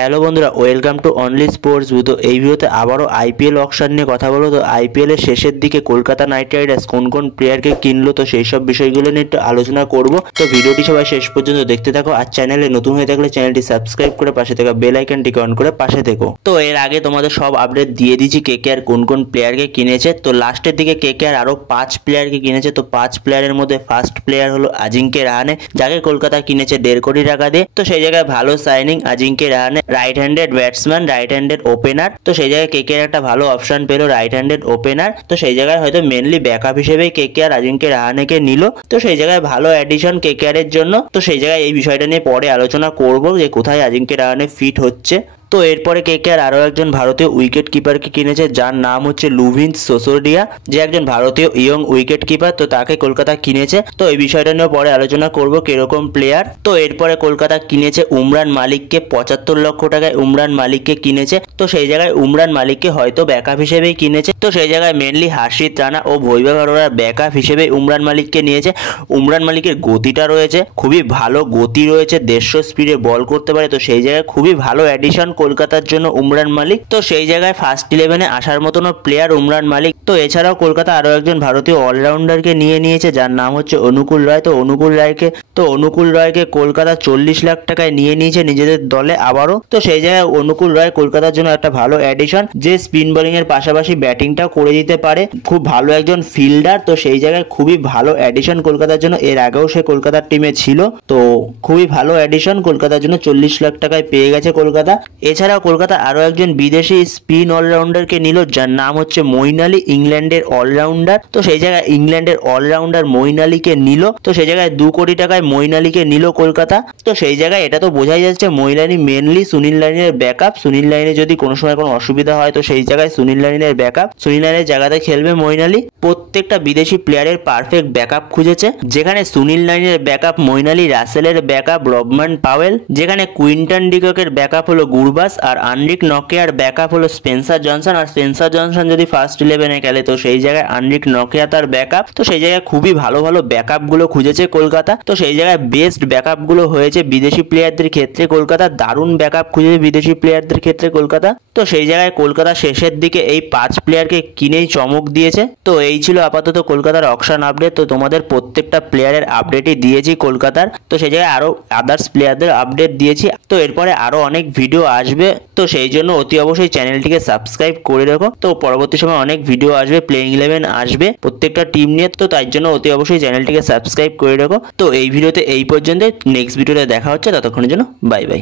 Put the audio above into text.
Hello বন্ধুরা, welcome to only sports view. তো এই ভিডিওতে আবারও আইপিএল অকশন নিয়ে কথা বলবো। তো আইপিএল এর শেষের দিকে কলকাতা নাইট রাইডার্স কোন কোন প্লেয়ারকে কিনলো, তো সেই সব বিষয়গুলো নিয়ে একটু আলোচনা করব। তো ভিডিওটি সবাই শেষ পর্যন্ত দেখতে থাকো। আর চ্যানেলে নতুন হয়ে থাকলে চ্যানেলটি সাবস্ক্রাইব করে পাশে থাকা বেল আইকনটিকে অন করে পাশে থেকো। তো এর আগে তোমাদের সব আপডেট দিয়ে দিয়েছি কেকেআর কোন কোন প্লেয়ারকে কিনেছে। তো লাস্টের দিকে কেকেআর আরো 5 প্লেয়ারকে কিনেছে। তো 5 প্লেয়ারের মধ্যে ফার্স্ট প্লেয়ার হলো আজিঙ্কে রাহানে, যাকে কলকাতা কিনেছে 1.5 কোটি টাকা দিয়ে। তো সেই জায়গায় ভালো signing Ajinkya Rahane, right handed batsman, right handed opener. তো সেই জায়গায় কেকেআর একটা ভালো অপশন পেলো রাইট হ্যান্ডেড ওপেনার। তো সেই জায়গায় হয়তো মেনলি ব্যাকআপ হিসেবে কেকেআর আজিঙ্কে রাহানেকে নিল। তো সেই জায়গায় ভালো অ্যাডিশন কেকেআর এর জন্য। তো সেই জায়গায় এই বিষয়টা নিয়ে পরে আলোচনা করব যে কোথায় আজিঙ্কে রাহানে ফিট হচ্ছে। তো এরপরে কেকেআর আরও একজন ভারতীয় উইকেট কিপারকে কিনেছে, যার নাম হচ্ছে লুভিন সোসোডিয়া, যে একজন ভারতীয় ইয়ং উইকেট কিপার। তো তাকে কলকাতা কিনেছে। তো এই বিষয়টা নিয়ে পরে আলোচনা করব কিরকম প্লেয়ার। তো এরপরে কলকাতা কিনেছে উমরান মালিককে, 75 লক্ষ টাকায় উমরান মালিককে কিনেছে। তো সেই জায়গায় উমরান মালিককে হয়তো ব্যাকআপ হিসেবেই কিনেছে। তো সেই জায়গায় মেনলি হার্ষিত রানা ও বৈভব অরোরার ব্যাকআপ হিসেবে উমরান মালিককে নিয়েছে। উমরান মালিকের গতিটা রয়েছে, খুবই ভালো গতি রয়েছে, 150 স্পিডে বল করতে পারে। তো সেই জায়গায় খুবই ভালো অ্যাডিশন কলকাতার জন্য উমরান মালিক। তো সেই জায়গায় ফার্স্ট 11-এ আসার মতনও প্লেয়ার উমরান মালিক। তো এছাড়াও কলকাতা আরো একজন ভারতীয় অলরাউন্ডারকে নিয়ে নিয়েছে, যার নাম হচ্ছে অনুকূল রায়। তো অনুকূল রায়কে কলকাতা 40 লাখ টাকায় নিয়ে নিয়েছে নিজেদের দলে আবারও। তো সেই জায়গায় অনুকূল রায় কলকাতার জন্য একটা ভালো অ্যাডিশন, যে স্পিন বোলিং এর পাশাপাশি ব্যাটিংটাও করে দিতে পারে, খুব ভালো একজন ফিল্ডার। তো সেই জায়গায় খুবই ভালো অ্যাডিশন কলকাতার জন্য। এর আগেও সে কলকাতার টিমে ছিল। তো খুবই ভালো অ্যাডিশন কলকাতার জন্য, 40 লাখ টাকায় পেয়ে গেছে কলকাতা। এছাড়াও কলকাতা আরো একজন বিদেশি স্পিন অলরাউন্ডারকে নিল, যার নাম হচ্ছে মঈন আলী, ইংল্যান্ডের অলরাউন্ডার। তো সেই জায়গায় ইংল্যান্ডের অলরাউন্ডার মঈন আলীকে নিল। তো সেই জায়গায় 2 কোটি টাকায় মঈন আলীকে নিল কলকাতা। তো সেই জায়গায় এটা তো বোঝাই যাচ্ছে মঈন আলী মেনলি সুনীল নারিনের ব্যাকআপ। সুনীল নারিনের যদি কোনো সময় কোনো অসুবিধা হয়, তো সেই জায়গায় সুনীল নারিনের ব্যাকআপ, সুনীল নারিনের জায়গাতে খেলবে মঈন আলী। প্রত্যেকটা বিদেশি প্লেয়ারের পারফেক্ট ব্যাকআপ খুঁজেছে, যেখানে সুনীল নারিনের ব্যাকআপ মঈন আলী, রাসেলের ব্যাকআপ রবমান পাওয়েল, যেখানে কুইন্টন ডিককের ব্যাকআপ হলো গুরবাস, আর আনরিক নকিয়ার ব্যাকআপ হলো স্পেন্সার জনসন। আর স্পেন্সার জনসন যদি ফার্স্ট 11-এ খেলে, তো সেই জায়গায় আনরিক নকিয়া তার ব্যাকআপ। তো সেই জায়গায় খুবই ভালো ভালো ব্যাকআপ গুলো খুঁজেছে কলকাতা। তো সেই জায়গায় বেস্ট ব্যাকআপ গুলো হয়েছে বিদেশি প্লেয়ারদের ক্ষেত্রে কলকাতা, দারুণ ব্যাকআপ খুঁজেছে বিদেশি প্লেয়ারদের ক্ষেত্রে কলকাতা। তো সেই জায়গায় কলকাতা শেষের দিকে এই 5 প্লেয়ারকে কিনেই চমক দিয়েছে। তো এই ছিল আপাতত কলকাতার অকশন আপডেট। তো তোমাদের প্রত্যেকটা প্লেয়ারের আপডেটই দিয়েছি কলকাতার। তো সেই জায়গায় আরো আদার্স প্লেয়ারদের আপডেট দিয়েছি। তো এরপরে আরো অনেক ভিডিও আসবে। তো সেই জন্য অতি অবশ্যই চ্যানেলটিকে সাবস্ক্রাইব করে রাখো। তো পরবর্তী সময় অনেক ভিডিও আসবে, প্লেইং 11 আসবে প্রত্যেকটা টিম নিয়ে। তো তাই জন্য অতি অবশ্যই চ্যানেলটিকে সাবস্ক্রাইব করে রাখো। তো এই ভিডিওতে এই পর্যন্ত, নেক্সট ভিডিওতে দেখা হচ্ছে, ততক্ষণের জন্য বাই বাই।